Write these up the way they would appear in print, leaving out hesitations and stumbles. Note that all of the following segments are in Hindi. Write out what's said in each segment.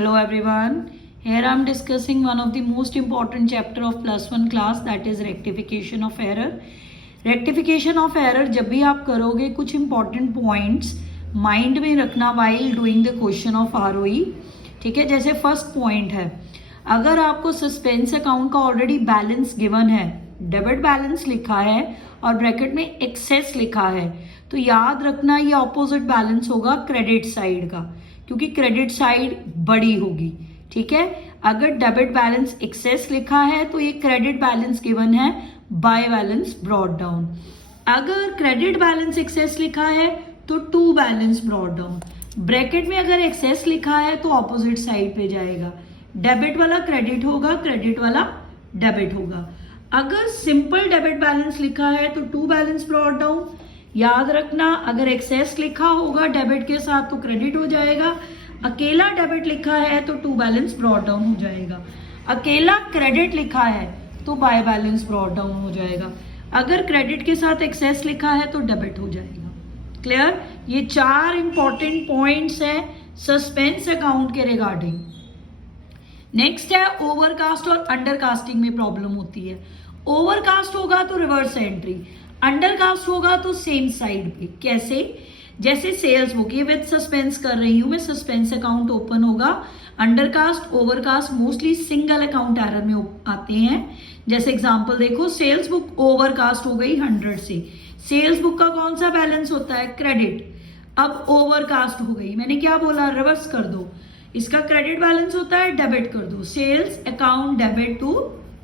Hello everyone. Here I am discussing one of the most important chapter of +1 class, that is rectification of error. Rectification of error जब भी आप करोगे कुछ important points माइंड में रखना while doing the question of ROE. ठीक है, जैसे फर्स्ट पॉइंट है, अगर आपको सस्पेंस अकाउंट का ऑलरेडी बैलेंस गिवन है, डेबिट बैलेंस लिखा है और ब्रैकेट में एक्सेस लिखा है, तो याद रखना ये ऑपोजिट बैलेंस होगा क्रेडिट साइड का, क्योंकि क्रेडिट साइड बड़ी होगी. ठीक है, अगर डेबिट बैलेंस एक्सेस लिखा है तो ये क्रेडिट बैलेंस गिवन है, बाय बैलेंस ब्रॉट डाउन. अगर क्रेडिट बैलेंस एक्सेस लिखा है तो to balance brought down. Bracket में अगर एक्सेस लिखा है तो ऑपोजिट साइड पे जाएगा, डेबिट वाला क्रेडिट होगा, क्रेडिट वाला डेबिट होगा. अगर सिंपल डेबिट बैलेंस लिखा है तो टू बैलेंस ब्रॉट डाउन. याद रखना, अगर एक्सेस लिखा होगा डेबिट के साथ तो क्रेडिट हो जाएगा, अकेला डेबिट लिखा है तो टू बैलेंस ब्रॉट डाउन हो जाएगा, अकेला क्रेडिट लिखा है तो बाय बैलेंस ब्रॉट डाउन हो जाएगा, अगर क्रेडिट के साथ एक्सेस लिखा है तो डेबिट हो जाएगा. क्लियर? ये चार इंपॉर्टेंट पॉइंट्स हैं सस्पेंस अकाउंट के रिगार्डिंग. नेक्स्ट है ओवरकास्ट और अंडरकास्टिंग में प्रॉब्लम होती है. ओवरकास्ट होगा तो रिवर्स एंट्री, अंडरकास्ट होगा तो सेम साइड पे. कैसे? जैसे सेल्स बुक, ये विद सस्पेंस कर रही हूं मैं, सस्पेंस अकाउंट ओपन होगा. Undercast overcast mostly single account error में आते हैं. जैसे एग्जांपल देखो, सेल्स बुक ओवरकास्ट हो गई 100 से. सेल्स बुक का कौन सा बैलेंस होता है? क्रेडिट. अब ओवरकास्ट हो गई, मैंने क्या बोला? रिवर्स कर दो. इसका क्रेडिट बैलेंस होता है, डेबिट कर दो. Sales account debit to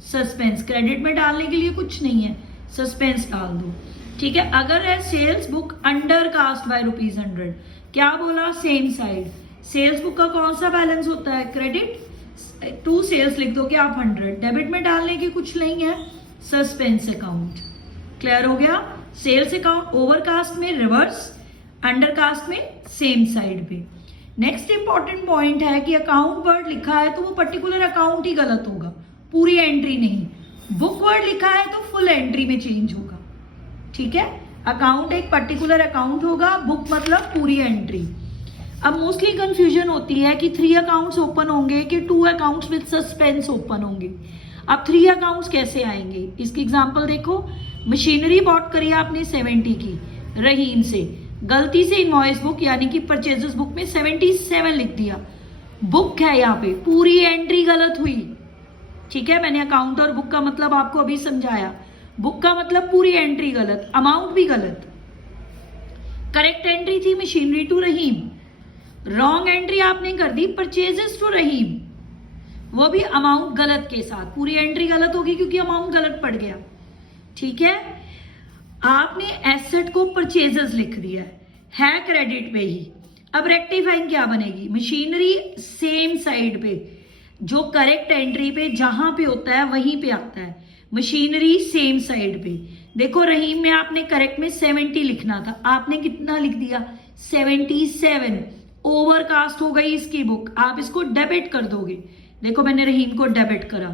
suspense. Credit में डालने के लिए कुछ नहीं है, सस्पेंस डाल दो. ठीक है, अगर है sales book under cast by ₹100, क्या बोला? Same side. सेल्स बुक का कौन सा बैलेंस होता है? क्रेडिट. टू सेल्स लिख दो कि आप 100, डेबिट में डालने की कुछ नहीं है, सस्पेंस अकाउंट. क्लियर हो गया? सेल्स अकाउंट ओवरकास्ट में रिवर्स, अंडरकास्ट में सेम साइड पे. नेक्स्ट इंपॉर्टेंट पॉइंट है कि अकाउंट वर्ड लिखा है तो वो पर्टिकुलर अकाउंट ही गलत होगा, पूरी एंट्री नहीं. बुक वर्ड लिखा है तो फुल एंट्री में चेंज होगा. ठीक है, अकाउंट एक पर्टिकुलर अकाउंट होगा, बुक मतलब पूरी एंट्री. अब मोस्टली कंफ्यूजन होती है कि 3 अकाउंट्स ओपन होंगे कि 2 अकाउंट्स विद सस्पेंस ओपन होंगे. अब 3 अकाउंट्स कैसे आएंगे? इसकी एग्जांपल देखो. मशीनरी बॉट करी आपने 70 की रहीम से, गलती से इनवॉइस बुक यानी कि परचेजेस बुक में 77 लिख दिया. बुक है यहाँ पे, पूरी एंट्री गलत हुई. ठीक है, मैंने अकाउंट और बुक का मतलब आपको अभी समझाया. बुक का मतलब पूरी एंट्री गलत, अमाउंट भी गलत. करेक्ट एंट्री थी machinery to Rahim, wrong entry आपने कर दी परचेजेस टू रहीम, वो भी अमाउंट गलत के साथ. पूरी एंट्री गलत होगी क्योंकि अमाउंट गलत पड़ गया. ठीक है, आपने एसेट को परचेजेस लिख दिया है क्रेडिट पे ही. अब रेक्टिफाइंग क्या बनेगी? मशीनरी सेम साइड पे, जो करेक्ट एंट्री पे जहां पे होता है वहीं पे आता है. मशीनरी सेम साइड पे. देखो, रहीम में आपने करेक्ट में 70 लिखना था, आपने कितना लिख दिया? 77. ओवरकास्ट हो गई इसकी बुक, आप इसको डेबिट कर दोगे. देखो, मैंने रहीम को डेबिट करा.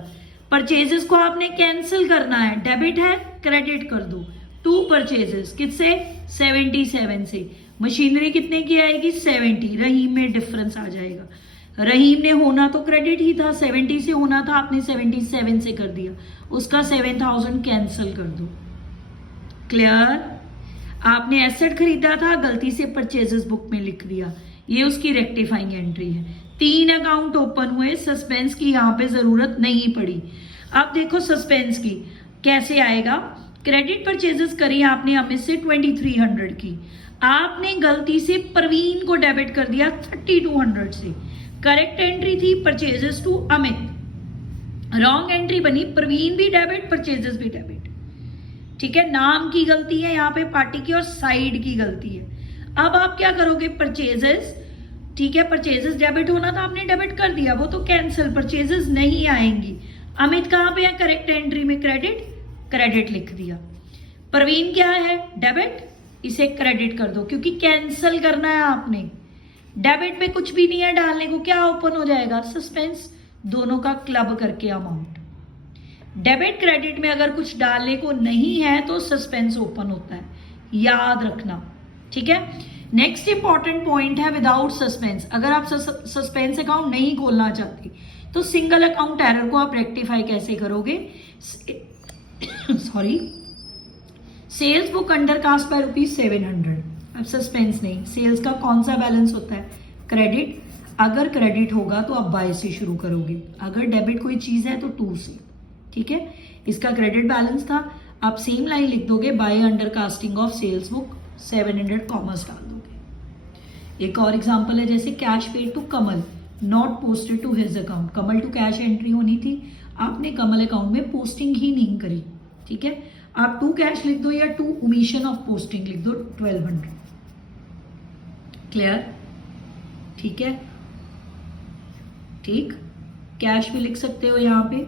परचेजेस को आपने कैंसिल करना है, डेबिट है, क्रेडिट कर दो. 2 परचेजेस किससे? 77 से. मशीनरी कितने की आएगी? 70. रहीम में डिफरेंस आ जाएगा. रहीम ने होना तो क्रेडिट ही था, 70 से होना था, आपने 77 से कर दिया, उसका 7000 कैंसिल कर दो. क्लियर? आपने एसेट खरीदा था, गलती से परचेजेस बुक में लिख दिया, ये उसकी रेक्टिफाइंग एंट्री है. 3 अकाउंट ओपन हुए, सस्पेंस की यहां पे जरूरत नहीं पड़ी. अब देखो सस्पेंस की कैसे आएगा. क्रेडिट परचेजेस करी आपने अमित से 2300 की, आपने गलती से प्रवीण को डेबिट कर दिया 3200 से. करेक्ट एंट्री थी purchases to Amit, wrong entry बनी प्रवीण भी डेबिट, परचेजेस भी डेबिट. ठीक है, नाम की गलती है यहाँ पे पार्टी की और साइड की गलती है. अब आप क्या करोगे? परचेजेस. ठीक है, परचेजेस डेबिट होना था, आपने डेबिट कर दिया, वो तो कैंसिल, परचेजेस नहीं आएंगी. अमित कहां पे है? करेक्ट एंट्री में क्रेडिट, क्रेडिट लिख दिया. प्रवीण क्या है? डेबिट, इसे क्रेडिट कर दो क्योंकि कैंसिल करना है आपने. डेबिट में कुछ भी नहीं है डालने को, क्या ओपन हो जाएगा? सस्पेंस. दोनों का क्लब करके अमाउंट. डेबिट क्रेडिट में अगर कुछ डालने को नहीं है तो सस्पेंस ओपन होता है, याद रखना. ठीक है, नेक्स्ट इंपॉर्टेंट पॉइंट है विदाउट सस्पेंस। अगर आप सस्पेंस अकाउंट नहीं खोलना चाहते तो सिंगल अकाउंट एरर को आप रेक्टिफाई कैसे करोगे? Sorry, sales book under cast by ₹700। अब सस्पेंस नहीं, सेल्स का कौन सा बैलेंस होता है? क्रेडिट। अगर क्रेडिट होगा तो आप बाय से शुरू करोगे, अगर डेबिट कोई चीज है तो 2 से। ठीक है, इसका क्रेडिट बैलेंस था, आप सेम लाइन लिख दोगे, by under casting of sales book 700, commerce डाल दोगे। एक और एग्जांपल है, जैसे cash paid to Kamal not posted to his account. Kamal to cash entry होनी थी, आपने कमल अकाउंट में पोस्टिंग ही नहीं करी। ठीक है, आप टू कैश लिख दो या टू ओमिशन ऑफ पोस्टिंग लिख दो, 1200। क्लियर? ठीक है, ठीक, कैश भी लिख सकते हो यहां पे,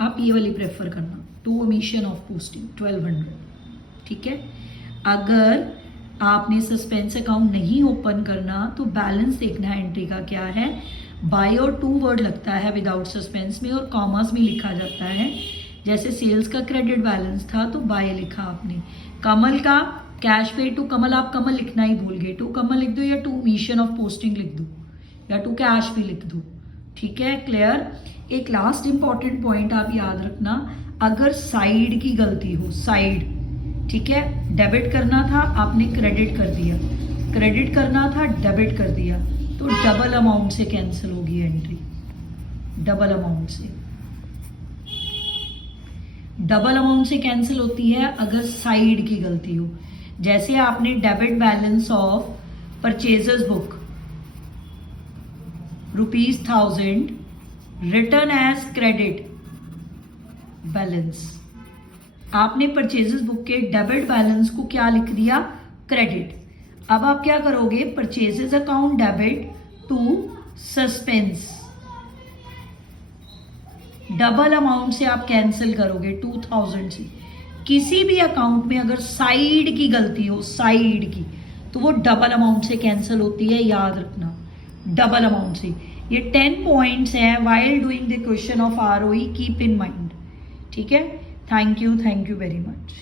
आप ये वाली प्रेफर करना, टू ओमिशन ऑफ पोस्टिंग 1200। ठीक है, अगर आपने सस्पेंस अकाउंट नहीं ओपन करना तो बैलेंस देखना है एंट्री का क्या है। बाय और टू वर्ड लगता है विदाउट सस्पेंस में, और कॉमर्स में लिखा जाता है। जैसे सेल्स का क्रेडिट बैलेंस था तो बाय लिखा आपने, कमल का कैश पे टू कमल, आप कमल लिखना ही भूल गए, टू कमल लिख दो या टू ओमिशन ऑफ पोस्टिंग लिख दो या टू कैश भी लिख दो। ठीक है, क्लियर? एक लास्ट इंपॉर्टेंट पॉइंट आप याद रखना, अगर साइड की गलती हो, साइड, ठीक है, डेबिट करना था आपने क्रेडिट कर दिया, क्रेडिट करना था डेबिट कर दिया, तो डबल अमाउंट से कैंसिल होगी एंट्री, डबल अमाउंट से। डबल अमाउंट से कैंसिल होती है अगर साइड की गलती हो। जैसे आपने debit balance of purchases book ₹1000 return as credit balance, आपने परचेजेस बुक के डेबिट बैलेंस को क्या लिख दिया? क्रेडिट। अब आप क्या करोगे? Purchases account debit to suspense, double amount से आप कैंसिल करोगे 2000 से। किसी भी अकाउंट में अगर साइड की गलती हो, साइड की, तो वो डबल अमाउंट से कैंसिल होती है, याद रखना, डबल अमाउंट से। ये 10 पॉइंट्स हैं while doing the question of ROE, keep in mind. ठीक है, थैंक यू वेरी मच।